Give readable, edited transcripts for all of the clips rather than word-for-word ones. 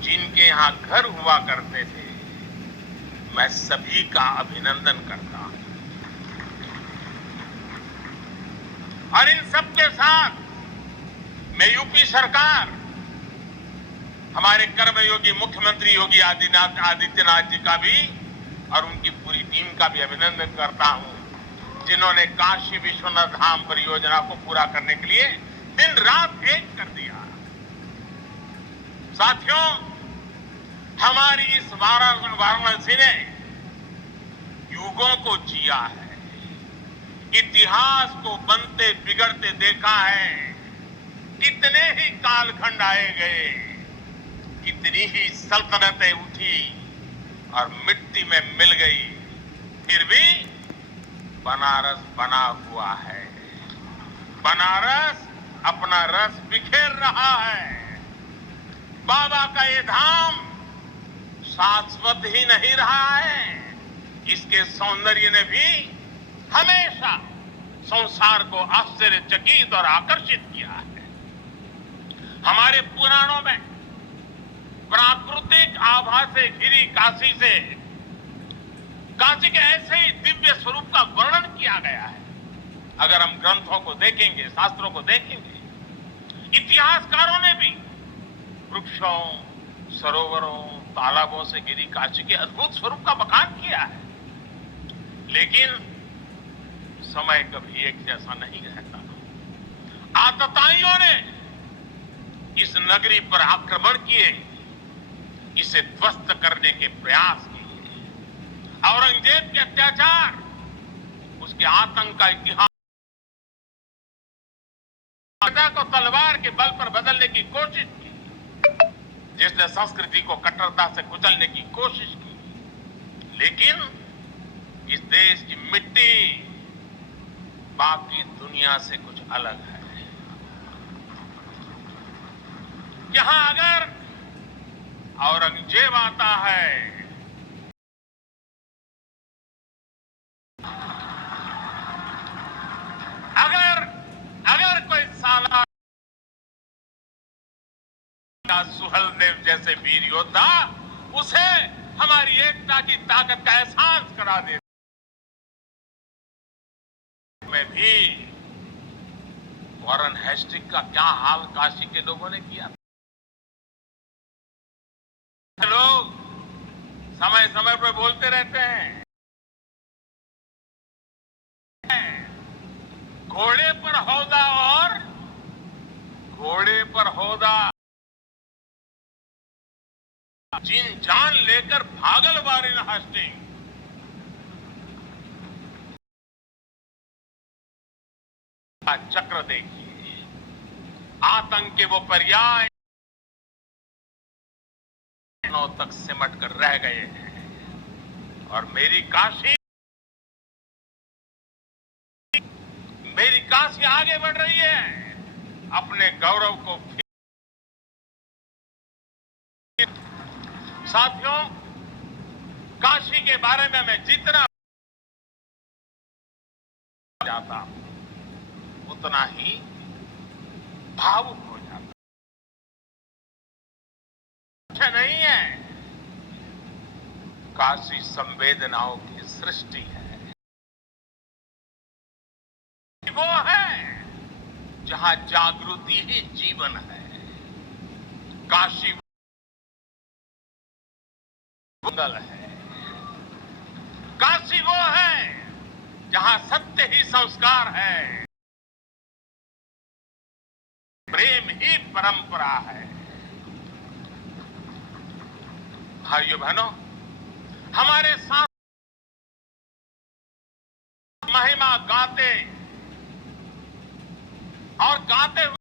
जिनके यहाँ घर हुआ करते थे, मैं सभी का अभिनंदन करता हूं। और इन सबके साथ मैं यूपी सरकार, हमारे कर्मयोगी मुख्यमंत्री योगी आदित्यनाथ जी का भी और उनकी पूरी टीम का भी अभिनंदन करता हूं, जिन्होंने काशी विश्वनाथ धाम परियोजना को पूरा करने के लिए दिन रात एक कर दिया। साथियों, हमारी इस वाराणसी ने युगों को जिया है, इतिहास को बनते बिगड़ते देखा है। कितने ही कालखंड आए गए, कितनी ही सल्तनतें उठी और मिट्टी में मिल गई, फिर भी बनारस बना हुआ है। बनारस अपना रस बिखेर रहा है। बाबा का ये धाम शाश्वत ही नहीं रहा है, इसके सौंदर्य ने भी हमेशा संसार को आश्चर्यचकित और आकर्षित किया है। हमारे पुराणों में प्राकृतिक आभा से घिरी काशी के ऐसे ही दिव्य स्वरूप का वर्णन किया गया है। अगर हम ग्रंथों को देखेंगे, शास्त्रों को देखेंगे, इतिहासकारों ने भी वृक्षों, सरोवरों, तालाबों से घिरी काशी के अद्भुत स्वरूप का बखान किया है। लेकिन समय कभी एक जैसा नहीं रहता। आतताइयों ने इस नगरी पर आक्रमण किए, इसे ध्वस्त करने के प्रयास किए। औरंगजेब के अत्याचार, उसके आतंक का इतिहास को तलवार के बल पर बदलने की कोशिश की, जिसने संस्कृति को कट्टरता से कुचलने की कोशिश की। लेकिन इस देश की मिट्टी बाकी दुनिया से कुछ अलग है। यहां अगर औरंगजेब आता है, अगर कोई साला सुहेलदेव जैसे वीर योद्धा उसे हमारी एकता की ताकत का एहसास करा दे, में भी वॉरेन हेस्टिंग्स का क्या हाल काशी के लोगों ने किया। लोग समय समय पर बोलते रहते हैं, घोड़े पर हौदा और घोड़े पर हौदा, जिन जान लेकर भागल वॉरेन हेस्टिंग्स, चक्र देखिए, आतंक के वो पर्याय तक सिमट कर रह गए हैं। और मेरी काशी आगे बढ़ रही है, अपने गौरव को। साथियों, काशी के बारे में मैं जितना जाता हूं, उतना ही भावुक हो जाता। अच्छा नहीं है, काशी संवेदनाओं की सृष्टि है। वो है जहां जागृति ही जीवन है। काशी मंगल है। काशी वो है जहां सत्य ही संस्कार है, प्रेम ही परंपरा है। भाइयों बहनों, हमारे साथ महिमा गाते और गाते हुए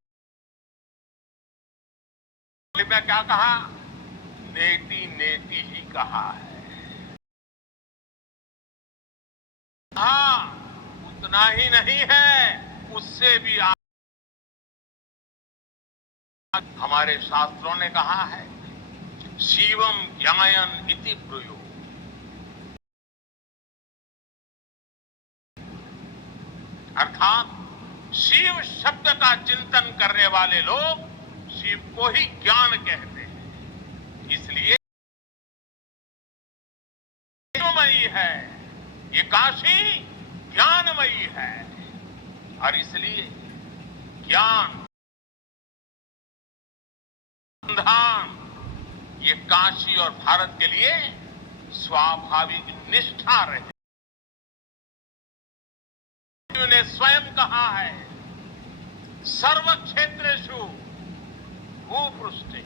मैं क्या कहा, नेति नेति ही कहा है। हाँ, उतना ही नहीं है, उससे भी हमारे शास्त्रों ने कहा है, शिवम ज्ञायन इति ब्रूयो। अर्थात शिव शब्द का चिंतन करने वाले लोग शिव को ही ज्ञान कहते हैं। इसलिए ज्ञानमयी है, ये काशी ज्ञानमयी है और इसलिए ज्ञान अनुसंधान ये काशी और भारत के लिए स्वाभाविक निष्ठा रहे। उन्होंने स्वयं कहा है, सर्व क्षेत्रेषु भूपृष्ठे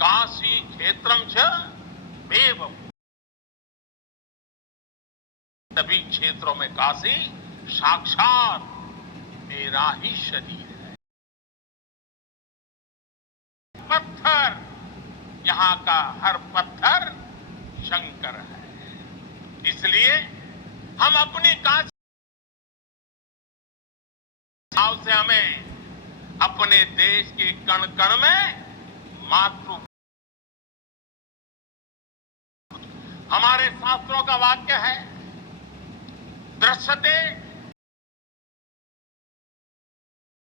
काशी क्षेत्रम च एवं, सभी क्षेत्रों में काशी साक्षात मेरा ही शरीर है। पत्थर, यहां का हर पत्थर शंकर है। इसलिए हम अपनी काशी भाव से हमें अपने देश के कण कण में मातृ, हमारे शास्त्रों का वाक्य है, दृश्यते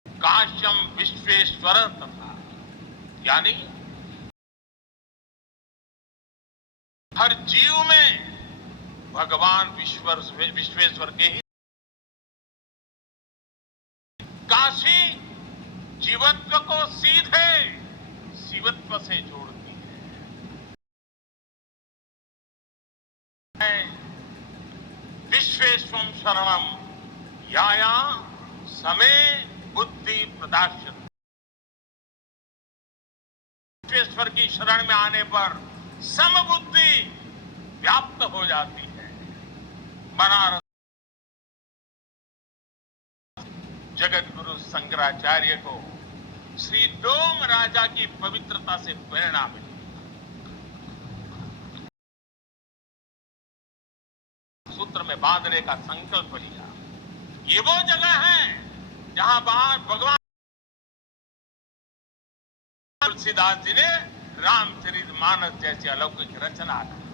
काश्यम विश्वेश्वर तथा, यानी हर जीव में भगवान विश्वेश्वर के ही, काशी जीवत्व को सीधे शिवत्व से जोड़ती है। विश्वेश्वम शरणम याया समे बुद्धि प्रदाश्यते, विश्वेश्वर की शरण में आने पर समबुद्धि व्याप्त हो जाती है। बनारस जगत गुरु शंकराचार्य को श्री डोम राजा की पवित्रता से प्रेरणा मिली। सूत्र में बांधने का संकल्प लिया। ये वो जगह है जहां भगवान तुलसीदास जी ने रामचरितमानस जैसी अलौकिक रचना की।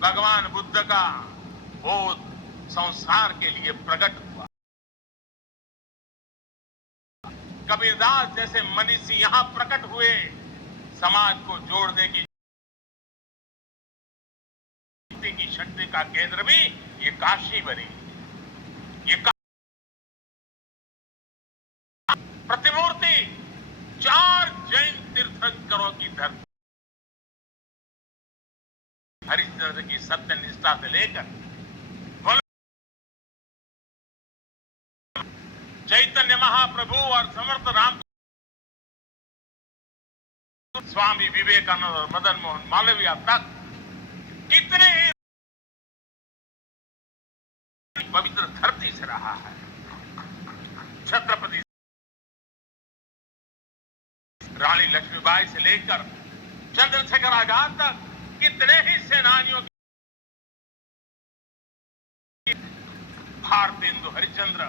भगवान बुद्ध का बोध संसार के लिए प्रकट हुआ। कबीरदास जैसे मनीषी यहां प्रकट हुए, समाज को जोड़ने की शक्ति का केंद्र भी ये काशी बनी। ये प्रतिमूर्ति 4 जैन तीर्थंकरों की धरती, हरिश्चंद्र की सत्य निष्ठा से लेकर चैतन्य महाप्रभु और समर्थ राम, स्वामी विवेकानंद और मदन मोहन मालवीय तक कितने ही पवित्र धरती से रहा है। छत्रपति रानी लक्ष्मीबाई से लेकर चंद्रशेखर आजाद तक कितने ही सेनानियों की, भारतेंदु हरिश्चंद्र,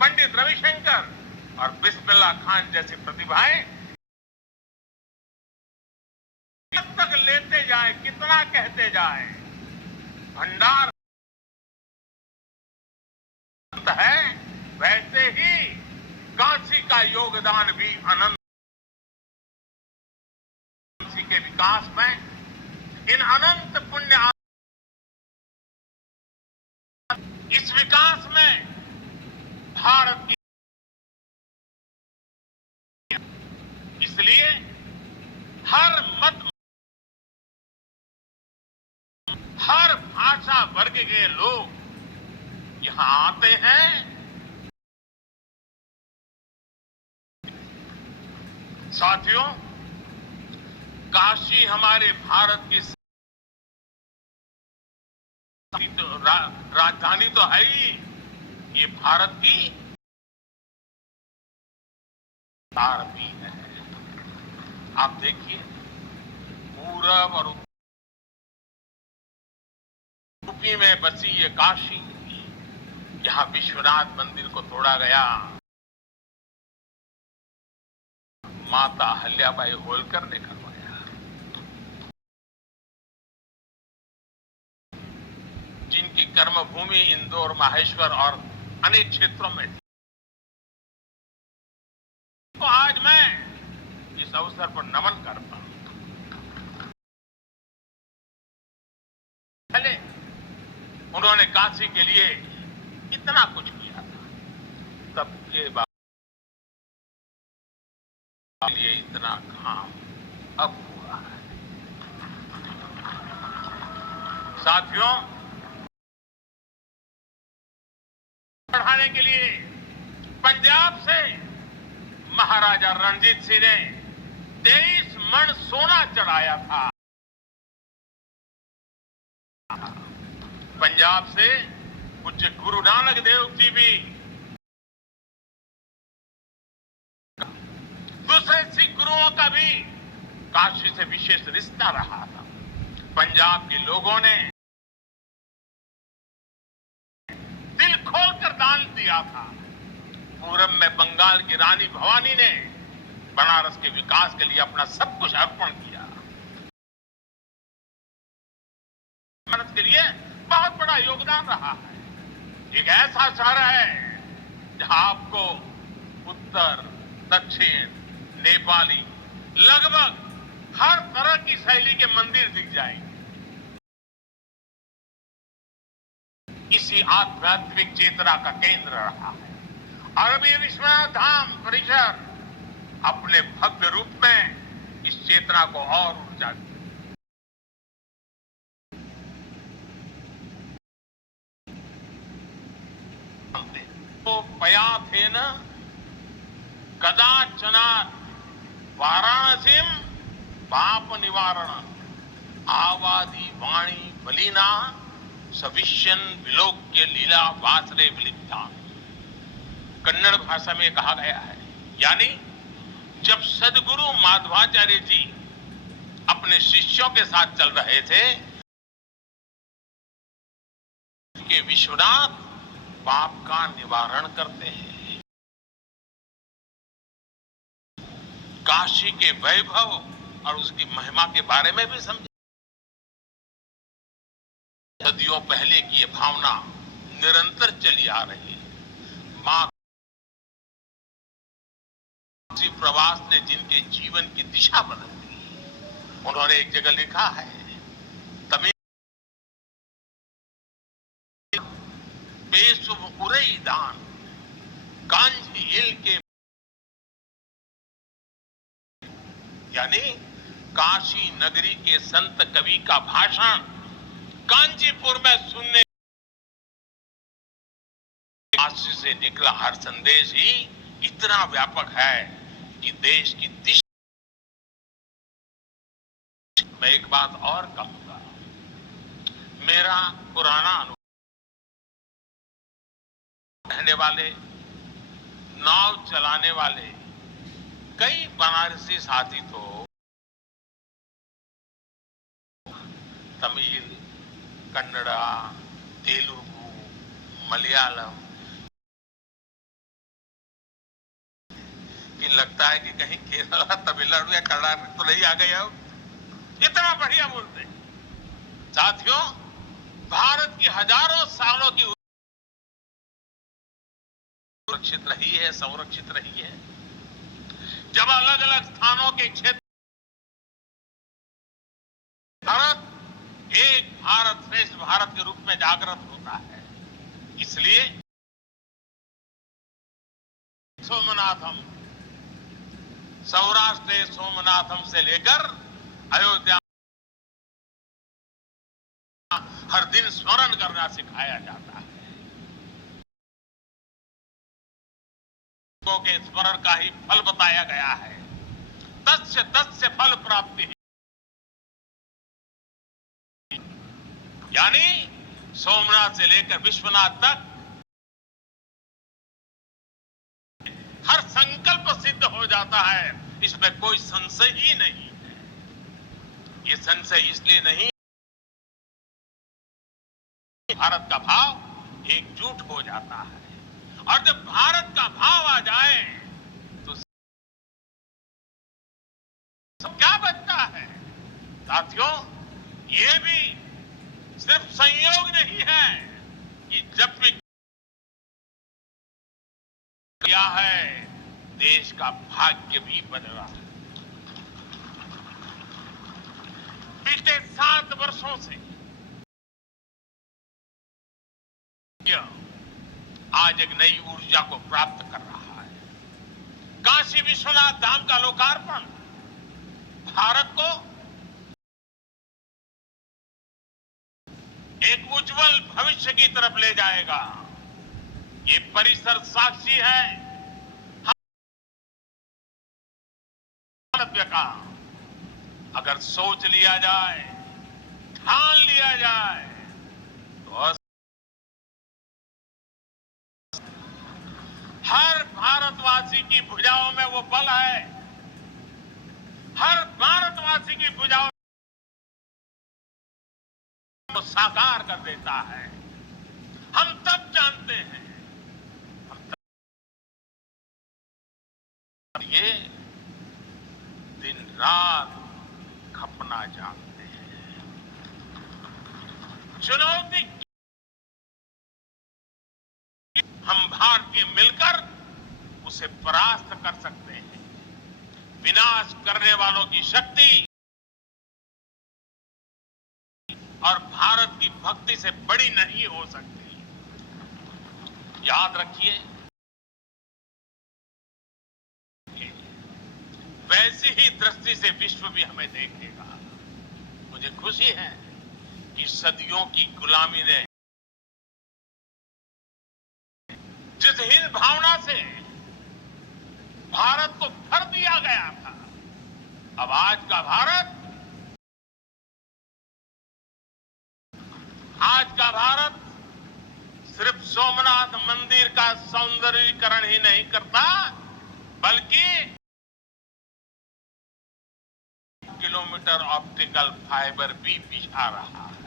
पंडित रविशंकर और बिस्मिल्लाह खान जैसी प्रतिभाएं, कब तक लेते जाए, कितना कहते जाए, भंडार है। वैसे ही काशी का योगदान भी अनंत। काशी के विकास में इन अनंत पुण्य, इस विकास में भारत की, इसलिए हर मत, हर भाषा वर्ग के लोग यहां आते हैं। साथियों, काशी हमारे भारत की राजधानी तो है ही, ये भारत की तार भी है। आप देखिए, पूरब और यूपी में बसी ये काशी, यहां विश्वनाथ मंदिर को तोड़ा गया माता अहिल्याबाई होलकर ने करवाया। जिनकी कर्मभूमि इंदौर, माहेश्वर और अनेक क्षेत्रों में थी, तो आज मैं इस अवसर पर नमन करता हूं। पहले उन्होंने काशी के लिए इतना कुछ किया था, तब के बाद लिए इतना काम अब हुआ है। साथियों, बढ़ाने के लिए पंजाब से महाराजा रणजीत सिंह ने 23 मन सोना चढ़ाया था। पंजाब से पूज्य गुरु नानक देव जी भी दूसरे सिख गुरुओं का भी काशी से विशेष रिश्ता रहा था। पंजाब के लोगों ने दिल खोलकर दान दिया था। पूरब में बंगाल की रानी भवानी ने बनारस के विकास के लिए अपना सब कुछ अर्पण किया। भारत के लिए बहुत बड़ा योगदान रहा है। एक ऐसा शहर है जहां आपको उत्तर, दक्षिण, नेपाली, लगभग हर तरह की शैली के मंदिर दिख जाएंगे। इसी आध्यात्मिक चेतना का केंद्र रहा है। अरबी विश्वनाथ धाम परिसर अपने भव्य रूप में इस चेतना को और ऊर्जा दी। तो पयाथेन कदाचना वाराणसीम पाप निवारण आवादी वाणी बलिना सविष्यन विलोक्य लीला वासरे विलिप्ता। कन्नड़ भाषा में कहा गया है, यानी जब सदगुरु माधवाचार्य जी अपने शिष्यों के साथ चल रहे थे कि विश्वनाथ पाप का निवारण करते हैं। काशी के वैभव और उसकी महिमा के बारे में भी समझे। सदियों पहले की ये भावना निरंतर चली आ रही है। मां प्रवास ने जिनके जीवन की दिशा बदल दी। उन्होंने एक जगह लिखा है, तमिल बेसुब उरई दान कांजी इल के, यानी काशी नगरी के संत कवि का भाषण कांचीपुर में सुनने, काशी से निकला हर संदेश ही इतना व्यापक है कि देश की दिशा। मैं एक बात और कहूंगा, मेरा पुराना अनुभव, रहने वाले, नाव चलाने वाले कई बनारसी साथी तो तमिल, कन्नड़ा, तेलुगु, मलयालम कि लगता है कि कहीं केरला, तमिलनाडु या कर्नाटक तो नहीं आ गए हो, इतना बढ़िया बोलते। साथियों, भारत की हजारों सालों की सुरक्षित रही है, संरक्षित रही है। जब अलग अलग स्थानों के क्षेत्र भारत एक भारत श्रेष्ठ भारत के रूप में जागृत होता है। इसलिए सोमनाथम, सौराष्ट्र सोमनाथम से लेकर अयोध्या हर दिन स्मरण करना सिखाया जाता है। के स्मरण का ही फल बताया गया है। तस्य फल प्राप्ति, यानी सोमनाथ से लेकर विश्वनाथ तक हर संकल्प सिद्ध हो जाता है, इसमें कोई संशय ही नहीं है। ये संशय इसलिए नहीं, भारत का भाव एकजुट हो जाता है, और जब भारत का भाव आ जाए तो सब क्या बचता है। साथियों, ये भी सिर्फ संयोग नहीं है कि जब भी किया है देश का भाग्य भी बदला है। बीते 7 वर्षों से आज एक नई ऊर्जा को प्राप्त कर रहा है। काशी विश्वनाथ धाम का लोकार्पण भारत को एक उज्जवल भविष्य की तरफ ले जाएगा। ये परिसर साक्षी है भारत का। अगर सोच लिया जाए, ठान लिया जाए तो हर भारतवासी की भुजाओं में वो बल है, हर भारतवासी की भुजाओं को साकार कर देता है। हम तब जानते हैं, ये दिन रात खपना जानते हैं। चुनौती हम भारतीय मिलकर उसे परास्त कर सकते हैं। विनाश करने वालों की शक्ति और भारत की भक्ति से बड़ी नहीं हो सकती। याद रखिए, वैसी ही दृष्टि से विश्व भी हमें देखेगा। मुझे खुशी है कि सदियों की गुलामी ने जिस हिंद भावना से भारत को भर दिया गया था, अब आज का भारत सिर्फ सोमनाथ मंदिर का सौंदर्यीकरण ही नहीं करता, बल्कि किलोमीटर ऑप्टिकल फाइबर भी बिछा रहा है।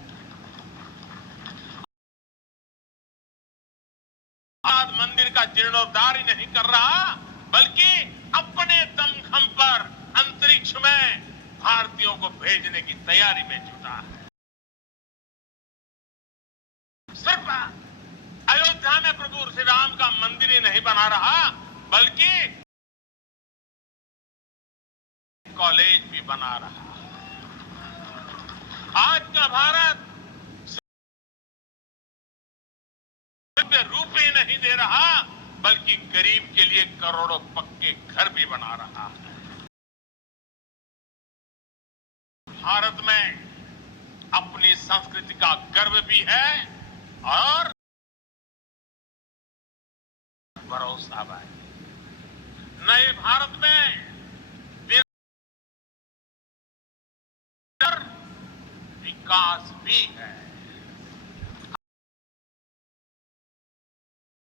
मंदिर का जीर्णोद्धार ही नहीं कर रहा, बल्कि अपने दमखम पर अंतरिक्ष में भारतीयों को भेजने की तैयारी में जुटा है। सिर्फ अयोध्या में प्रभु श्री राम का मंदिर ही नहीं बना रहा, बल्कि कॉलेज भी बना रहा है। आज का भारत रूप ही नहीं दे रहा, बल्कि गरीब के लिए करोड़ों पक्के घर भी बना रहा है। भारत में अपनी संस्कृति का गर्व भी है और भरोसा भी। नए भारत में विकास भी है।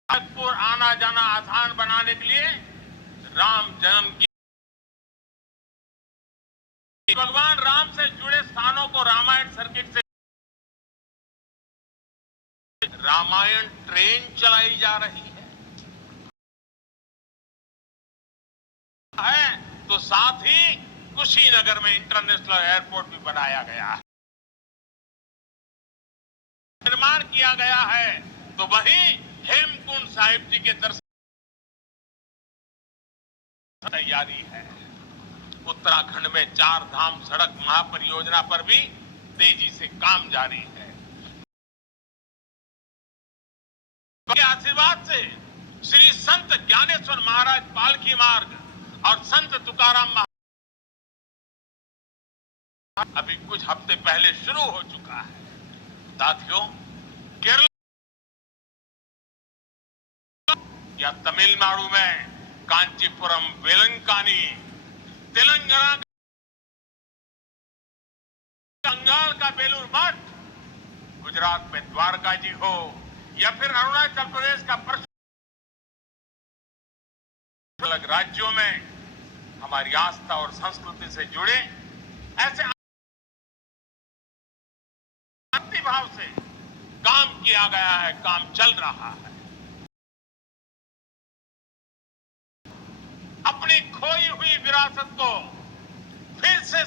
नागपुर आना जाना आसान बनाने के लिए राम जन्म की भगवान राम से जुड़े स्थानों को रामायण सर्किट से रामायण ट्रेन चलाई जा रही है तो साथ ही कुशीनगर में इंटरनेशनल एयरपोर्ट भी बनाया गया है, निर्माण किया गया है। तो वहीं हेमकुंड साहिब जी के दर्शन तैयारी है। उत्तराखंड में 4 धाम सड़क महापरियोजना पर भी तेजी से काम जारी है। के आशीर्वाद से श्री संत ज्ञानेश्वर महाराज पालकी मार्ग और संत तुकाराम अभी कुछ हफ्ते पहले शुरू हो चुका है। साथियों, केरल या तमिलनाडु में कांचीपुरम वेलंकानी, तेलंगाना बंगाल का बेलूर मठ, गुजरात में द्वारका जी हो या फिर अरुणाचल प्रदेश का अलग राज्यों में हमारी आस्था और संस्कृति से जुड़े ऐसे भक्ति भाव से काम किया गया है, काम चल रहा है। अपनी खोई हुई विरासत को फिर से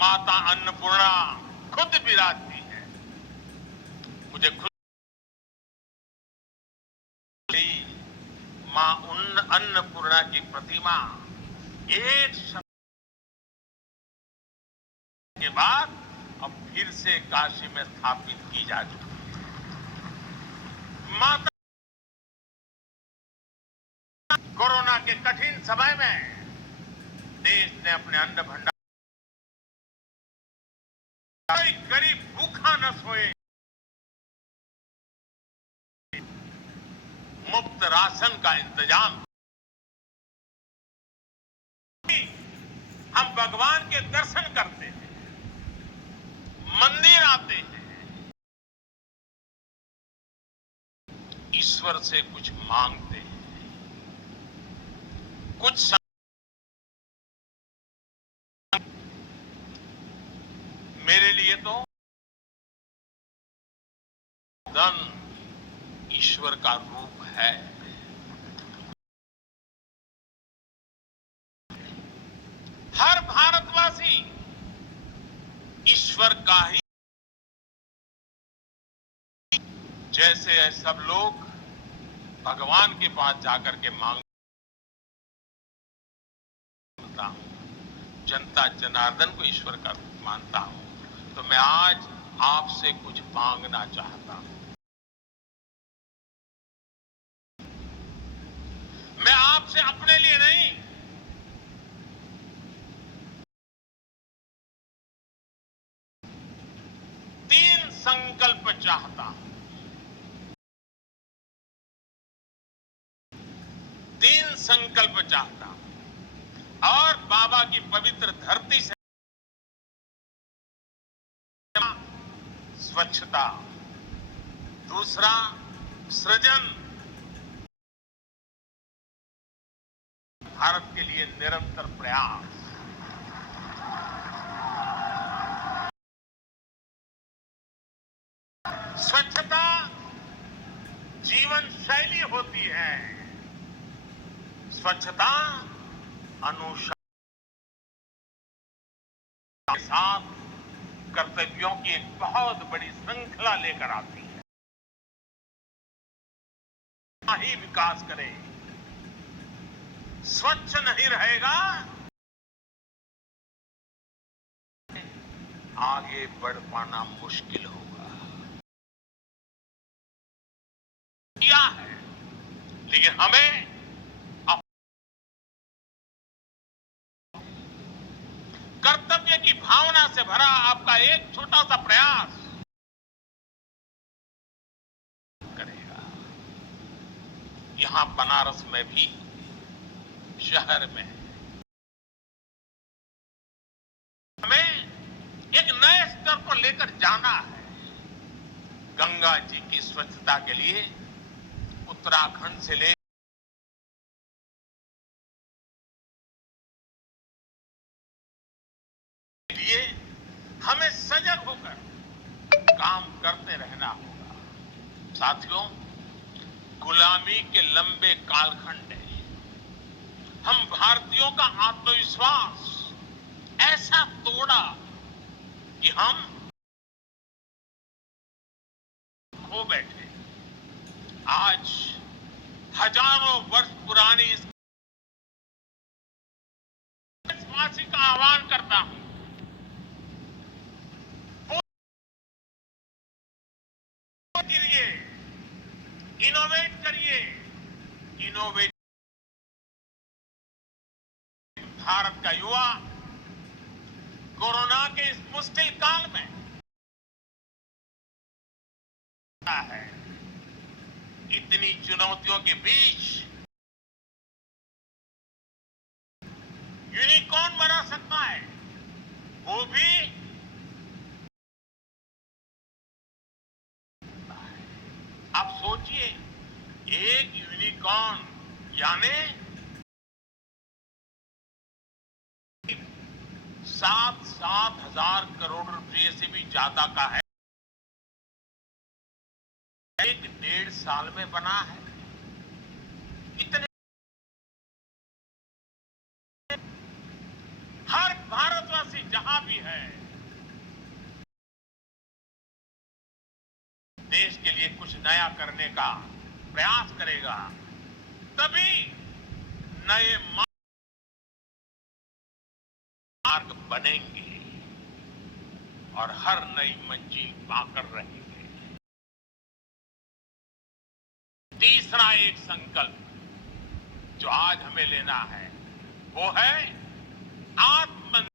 माता अन्नपूर्णा खुद विराजती है। मुझे खुद मां अन्नपूर्णा की प्रतिमा एक शब्द के बाद अब फिर से काशी में स्थापित की जा चुकी है। माता कोरोना के कठिन समय में देश ने अपने अन्न भंडार, कोई गरीब भूखा न सोए, मुफ्त राशन का इंतजाम। हम भगवान के दर्शन करते हैं, मंदिर आते हैं, ईश्वर से कुछ मांगते हैं, कुछ मेरे लिए तो धन ईश्वर का रूप है। हर भारतवासी ईश्वर का ही, जैसे सब लोग भगवान के पास जाकर के मांगता हूं, जनता जनार्दन को ईश्वर का रूप मानता हूं, तो मैं आज आपसे कुछ मांगना चाहता हूं। मैं आपसे अपने लिए नहीं, तीन संकल्प चाहता हूं। तीन संकल्प चाहता हूं और बाबा की पवित्र धरती से स्वच्छता, दूसरा सृजन, भारत के लिए निरंतर प्रयास। स्वच्छता जीवन शैली होती है, स्वच्छता अनुशासन के साथ कर्तव्यों की एक बहुत बड़ी श्रृंखला लेकर आती है। ही विकास करे, स्वच्छ नहीं रहेगा, आगे बढ़ पाना मुश्किल होगा। किया है, लेकिन हमें कर्तव्य की भावना से भरा आपका एक छोटा सा प्रयास करेगा। यहां बनारस में भी, शहर में हमें एक नए स्तर पर लेकर जाना है। गंगा जी की स्वच्छता के लिए उत्तराखंड से ले लिए हमें सजग होकर काम करते रहना होगा। साथियों, गुलामी के लंबे कालखंड में हम भारतीयों का आत्मविश्वास ऐसा तोड़ा कि हम खो बैठे। आज हजारों वर्ष पुरानी इस देशवासी का आह्वान करता हूं, गिरिए, इनोवेट करिए। इनोवेट भारत का युवा कोरोना के इस मुश्किल काल में है। इतनी चुनौतियों के बीच यूनिकॉर्न बना सकता है, वो भी आप सोचिए, एक यूनिकॉर्न यानी 7,000 करोड़ रुपए से भी ज्यादा का है। एक 1.5 साल में बना है। इतने हर भारतवासी जहां भी है देश के लिए कुछ नया करने का प्रयास करेगा, तभी नए मार्ग बनेंगे और हर नई मंजिल पाकर रहेंगे। तीसरा एक संकल्प जो आज हमें लेना है वो है आत्मनिर्भर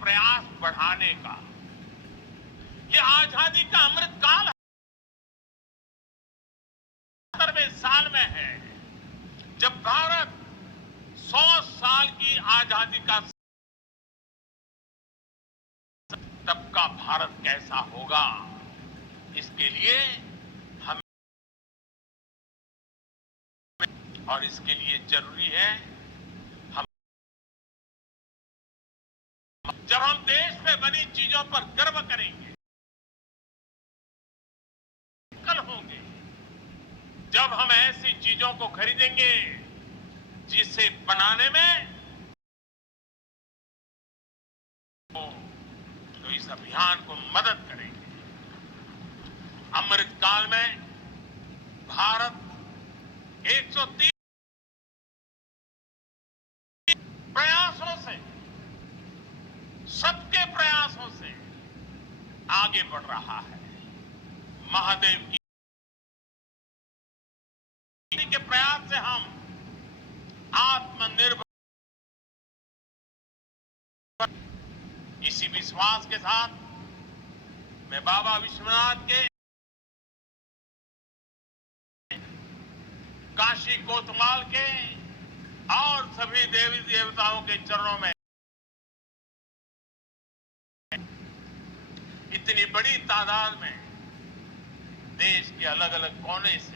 प्रयास बढ़ाने का। ये आजादी का अमृत काल 70वें साल में है, जब भारत 100 साल की आजादी का, तब का भारत कैसा होगा, इसके लिए हम, और इसके लिए जरूरी है हम, जब हम देश में बनी चीजों पर गर्व करेंगे, कल होंगे, जब हम ऐसी चीजों को खरीदेंगे जिसे बनाने में तो इस अभियान को मदद करेंगे। अमृत काल में भारत 130 प्रयासों से, सबके प्रयासों से आगे बढ़ रहा है। महादेव की के प्रयास से हम आत्मनिर्भर, इसी विश्वास के साथ मैं बाबा विश्वनाथ के काशी कोतवाल के और सभी देवी देवताओं के चरणों में इतनी बड़ी तादाद में देश के अलग अलग कोने से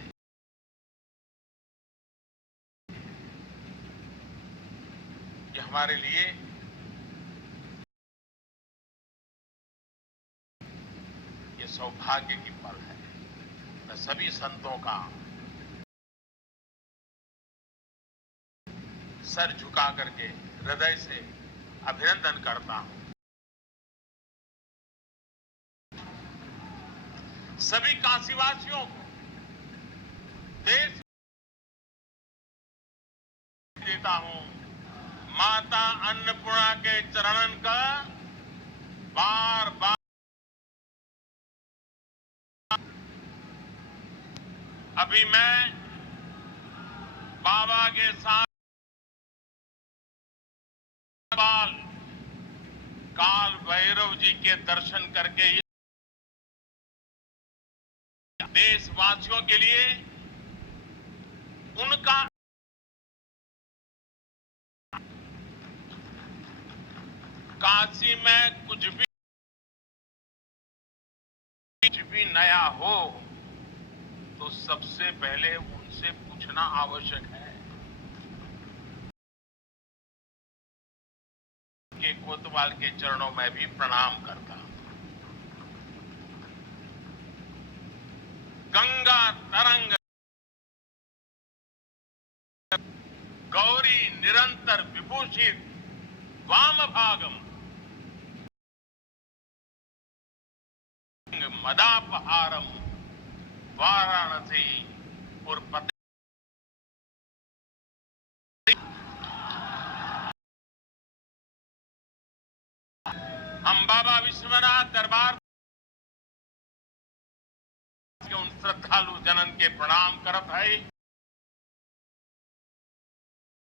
ये हमारे लिए ये सौभाग्य की पल है। मैं सभी संतों का सर झुका करके हृदय से अभिनंदन करता हूं। सभी काशीवासियों को देश देता हूं। माता अन्नपूर्णा के चरणन का बार बार अभी मैं बाबा के साथ काल भैरव जी के दर्शन करके देशवासियों के लिए उनका काशी में कुछ भी नया हो तो सबसे पहले उनसे पूछना आवश्यक है। के कोतवाल के चरणों में भी प्रणाम करता हूं। गंगा तरंग गौरी निरंतर विभूषित वाम भागम मदापहारम वाराणसी पुरपति। हम बाबा विश्वनाथ दरबार के उन श्रद्धालु जनन के प्रणाम करत है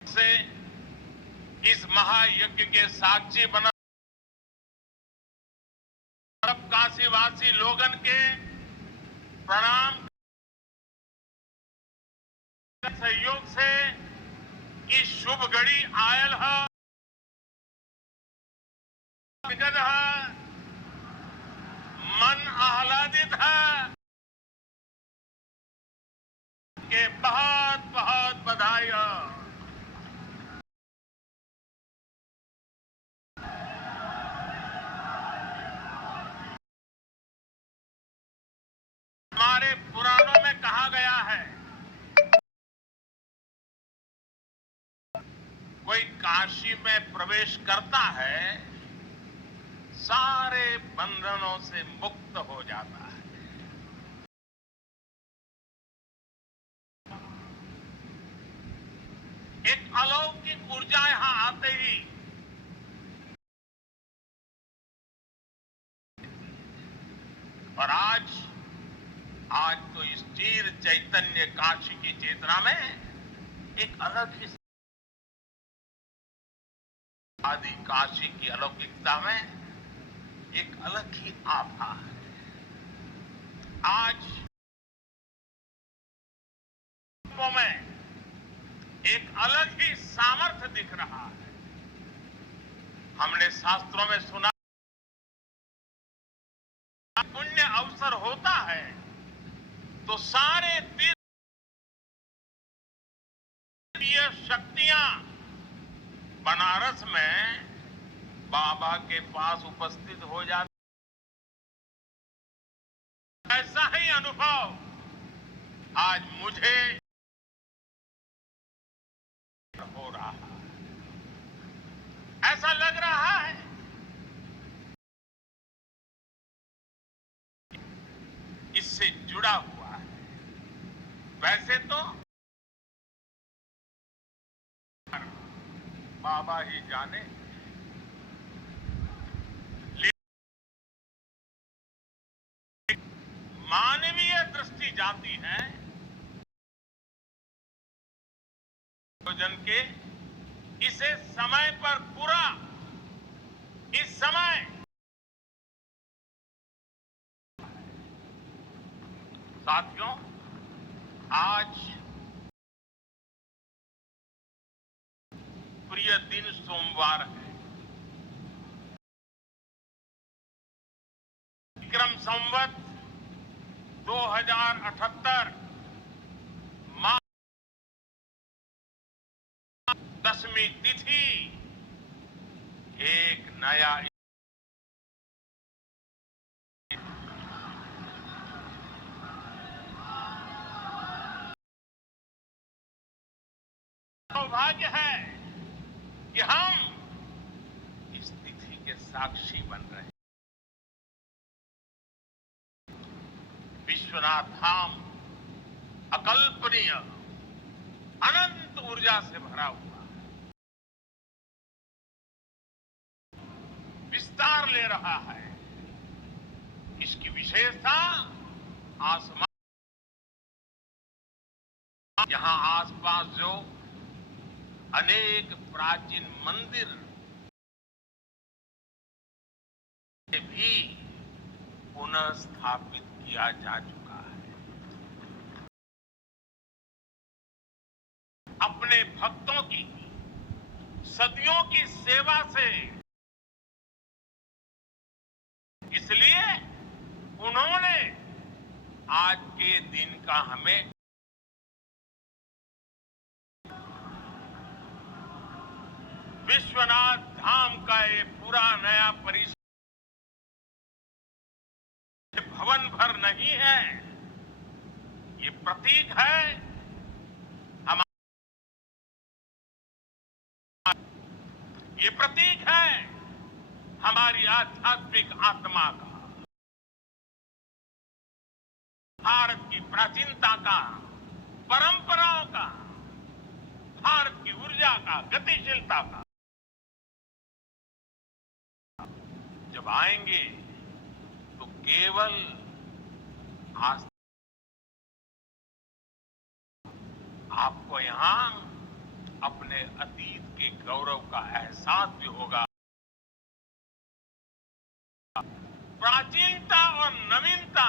से इस महायज्ञ के साक्षी बना काशीवासी लोगन के प्रणाम सहयोग से इस शुभ घड़ी आयल है, मन आह्लादित है के बहुत बहुत बधाई हो। हमारे पुराणों में कहा गया है कोई काशी में प्रवेश करता है, सारे बंधनों से मुक्त हो जाता है। एक अलौकिक ऊर्जा यहां आते ही और आज तो इस चीर चैतन्य काशी की चेतना में एक अलग ही आदि काशी की अलौकिकता में एक अलग ही आभा है। आज में एक अलग ही सामर्थ्य दिख रहा है। हमने शास्त्रों में सुना, पुण्य अवसर होता है तो सारे तीर्थ शक्तियां बनारस में बाबा के पास उपस्थित हो जाती। ऐसा ही अनुभव आज मुझे हो रहा है। ऐसा लग रहा है इससे जुड़ा हुआ है। वैसे तो बाबा ही जाने, मानवीय दृष्टि जाती है भोजन के इसे समय पर पूरा, इस समय साथियों आज प्रिय दिन सोमवार है। विक्रम संवत 2078 माह 10वीं तिथि एक नया सौभाग्य है कि हम इस तिथि के साक्षी बन रहे हैं। विश्वनाथ धाम अकल्पनीय अनंत ऊर्जा से भरा हुआ है, विस्तार ले रहा है। इसकी विशेषता आसमान, यहां आसपास जो अनेक प्राचीन मंदिर भी पुनः स्थापित किया जा चुका है। अपने भक्तों की सदियों की सेवा से, इसलिए उन्होंने आज के दिन का हमें विश्वनाथ धाम का ये पूरा नया परिसर भवन भर नहीं है, ये प्रतीक है ये प्रतीक है हमारी आध्यात्मिक आत्मा का, भारत की प्राचीनता का, परंपराओं का, भारत की ऊर्जा का, गतिशीलता का। जब आएंगे तो केवल आस्था, आपको यहां अपने अतीत के गौरव का एहसास भी होगा। प्राचीनता और नवीनता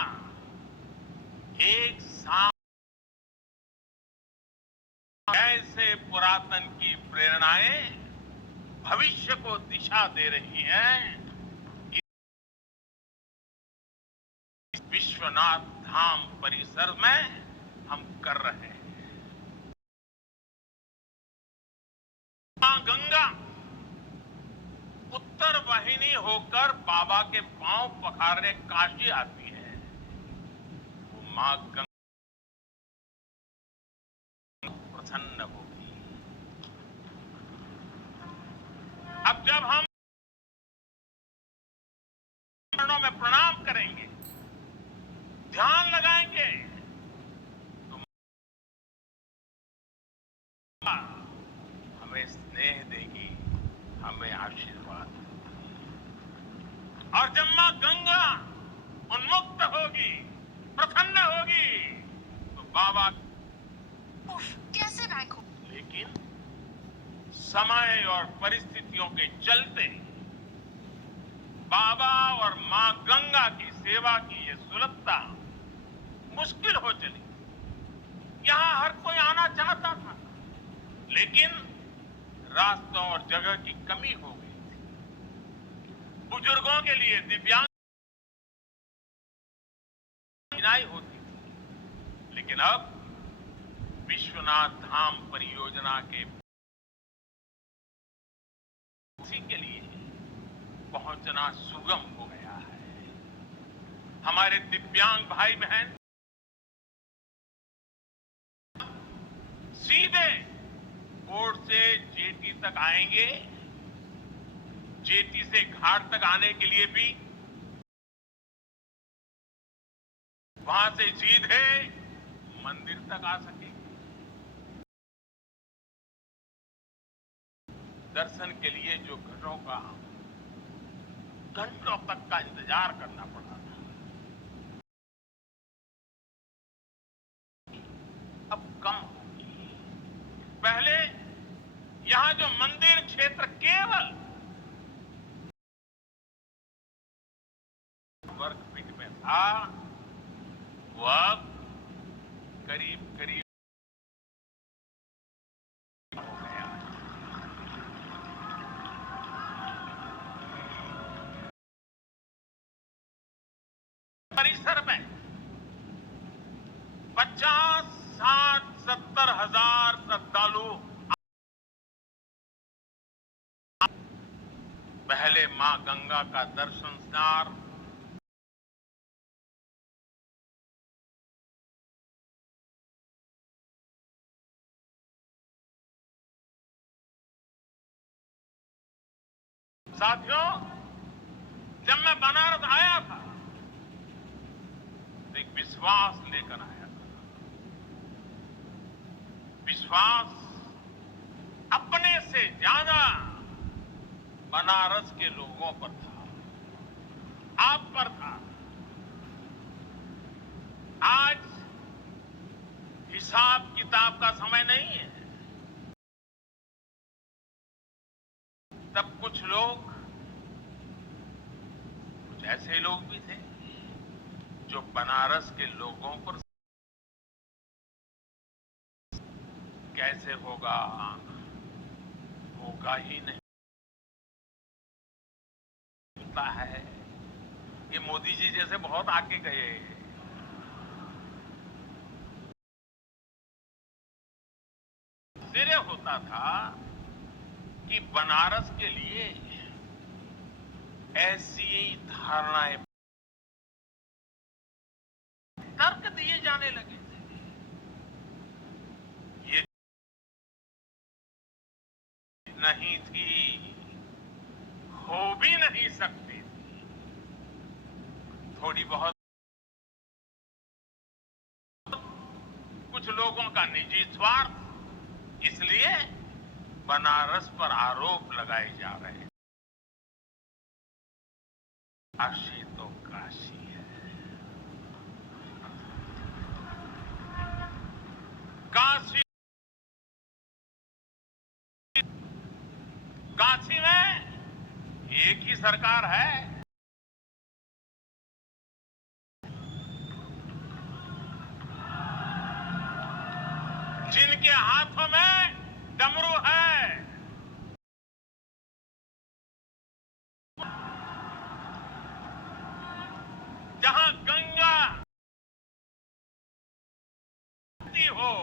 एक साथ, ऐसे पुरातन की प्रेरणाएं भविष्य को दिशा दे रही हैं। विश्वनाथ धाम परिसर में हम कर रहे हैं। मां गंगा उत्तर वाहिनी होकर बाबा के पांव पखारने काशी आती है। वो मां गंगा प्रसन्न होगी। चरणों में प्रणाम करेंगे, ध्यान लगाएंगे तो मां हमें स्नेह देगी, हमें आशीर्वाद देगी। और जब मां गंगा उन्मुक्त होगी, प्रसन्न होगी, तो बाबा उफ, कैसे बैंक हो? लेकिन समय और परिस्थितियों के चलते बाबा और मां गंगा की सेवा की ये सुलभता मुश्किल हो चली। यहां हर कोई आना चाहता था, लेकिन रास्तों और जगह की कमी हो गई थी। बुजुर्गों के लिए दिव्यांग कठिनाई होती थी, लेकिन अब विश्वनाथ धाम परियोजना के उसी के लिए पहुंचना सुगम हो गया है। हमारे दिव्यांग भाई बहन सीधे बोर्ड से जेटी तक आएंगे। जेटी से घाट तक आने के लिए भी वहां से सीधे मंदिर तक आ सकेंगे। दर्शन के लिए जो घंटों तक का इंतजार करना पड़ा था, अब कम होगी। पहले यहां जो मंदिर क्षेत्र केवल वर्ग फीट में था, वो अब करीब करीब हो गया। परिसर में 50, 60, 70 हजार श्रद्धालु पहले मां गंगा का दर्शन स्नान साथियों, जब मैं बनारस आया था तो एक विश्वास लेकर आया था। विश्वास अपने से ज्यादा बनारस के लोगों पर था, आप पर था। आज हिसाब किताब का समय नहीं है। तब कुछ ऐसे लोग भी थे जो बनारस के लोगों पर कैसे होगा ही नहीं होता है। ये मोदी जी जैसे बहुत आगे गए। सिरे होता था कि बनारस के लिए ऐसी धारणाएं, तर्क दिए जाने लगे थे। ये नहीं थी, हो भी नहीं सकती थी। थोड़ी बहुत कुछ लोगों का निजी स्वार्थ, इसलिए बनारस पर आरोप लगाए जा रहे हैं। काशी तो काशी है। काशी में एक ही सरकार है। जिनके हाथों में डमरू है, जहां गंगा हो,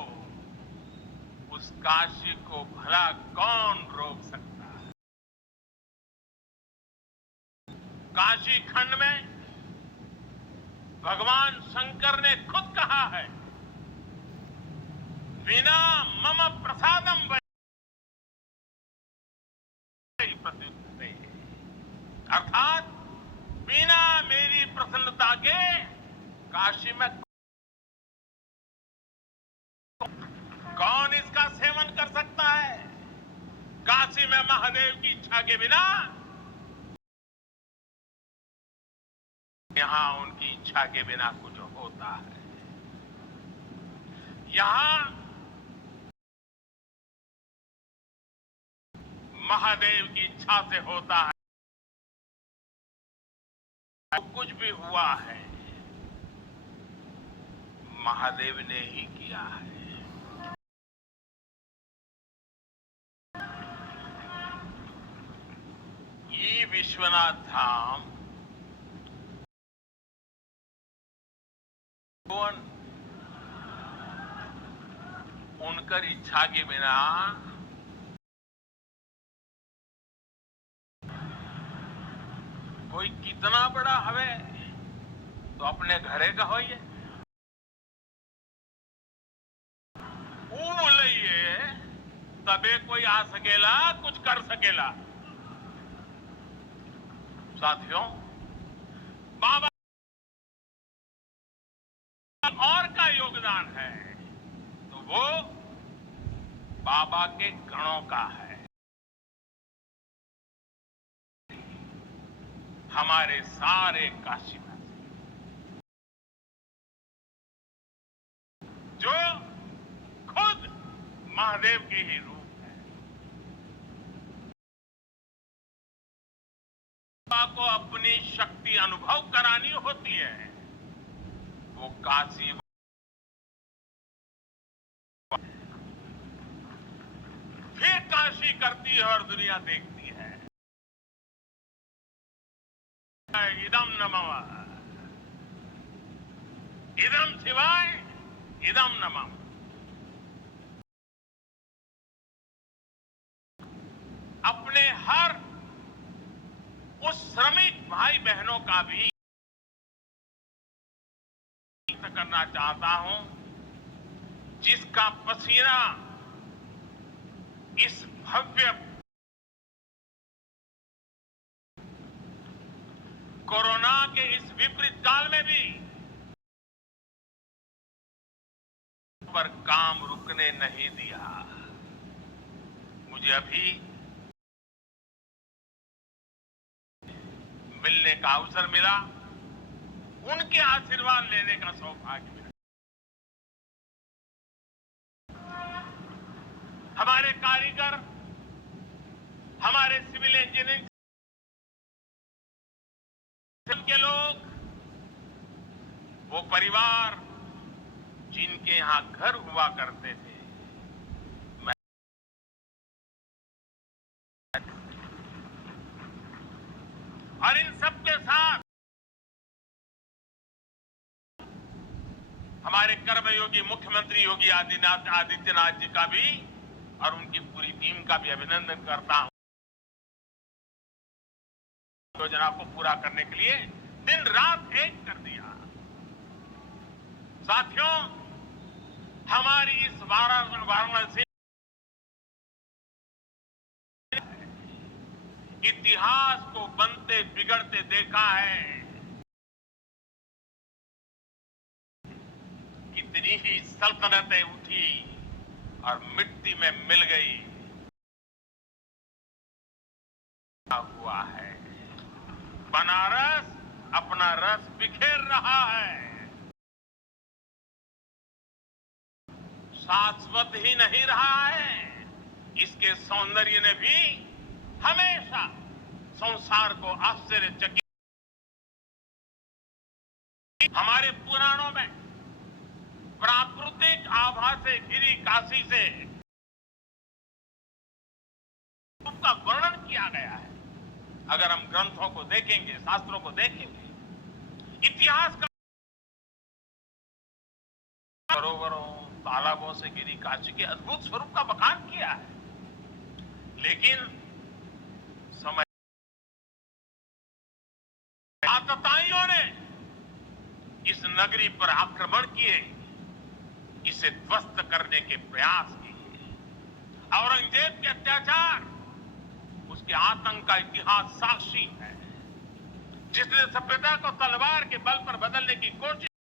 उस काशी को भला कौन रोक सकता है। काशी खंड में भगवान शंकर ने खुद कहा है, बिना मम प्रसादम प्रत्युत्ते, अर्थात बिना बता के काशी में कौन इसका सेवन कर सकता है? काशी में महादेव की इच्छा के बिना यहां उनकी इच्छा के बिना कुछ होता है। यहां महादेव की इच्छा से होता है। कुछ भी हुआ है महादेव ने ही किया है। ये विश्वनाथ धाम उनकर इच्छा के बिना कोई कितना बड़ा हवे तो अपने घरे का हो ये बोलिए तबे कोई आ सकेला, कुछ कर सकेला। साथियों, बाबा और का योगदान है तो वो बाबा के गणों का है। हमारे सारे काशीवासी जो खुद महादेव के ही रूप है, बाबा को अपनी शक्ति अनुभव करानी होती है। वो काशी फिर काशी करती है और दुनिया देखती है। इदम नमः, इदम शिवाय, इदम नमः। अपने हर उस श्रमिक भाई बहनों का भी करना चाहता हूं जिसका पसीना इस भव्य कोरोना के इस विपरीत काल में भी पर काम रुकने नहीं दिया। मुझे अभी मिलने का अवसर मिला, उनके आशीर्वाद लेने का सौभाग्य मिला। हमारे कारीगर, हमारे सिविल इंजीनियरिंग के लोग, वो परिवार जिनके यहां घर हुआ करते थे, और इन सबके साथ हमारे कर्मयोगी मुख्यमंत्री योगी आदित्यनाथ जी का भी और उनकी पूरी टीम का भी अभिनंदन करता हूं। योजना को पूरा करने के लिए दिन रात एक कर दिया। साथियों, हमारी इस वाराणसी इतिहास को बनते बिगड़ते देखा है। कितनी ही सल्तनतें उठी और मिट्टी में मिल गई हुआ है। बनारस अपना रस बिखेर रहा है। शाश्वत ही नहीं रहा है, इसके सौंदर्य ने भी हमेशा संसार को आश्चर्यचकित। हमारे पुराणों में प्राकृतिक आभा से घिरी काशी से उसका वर्णन किया गया है। अगर हम ग्रंथों को देखेंगे, शास्त्रों को देखेंगे, इतिहास का सरोवरों तालाबों से घिरी काशी के अद्भुत स्वरूप का बखान किया है। लेकिन समय आतताइयों ने इस नगरी पर आक्रमण किए, इसे ध्वस्त करने के प्रयास किए। औरंगजेब के अत्याचार, उसके आतंक का इतिहास साक्षी है। जिसने सभ्यता को तलवार के बल पर बदलने की कोशिश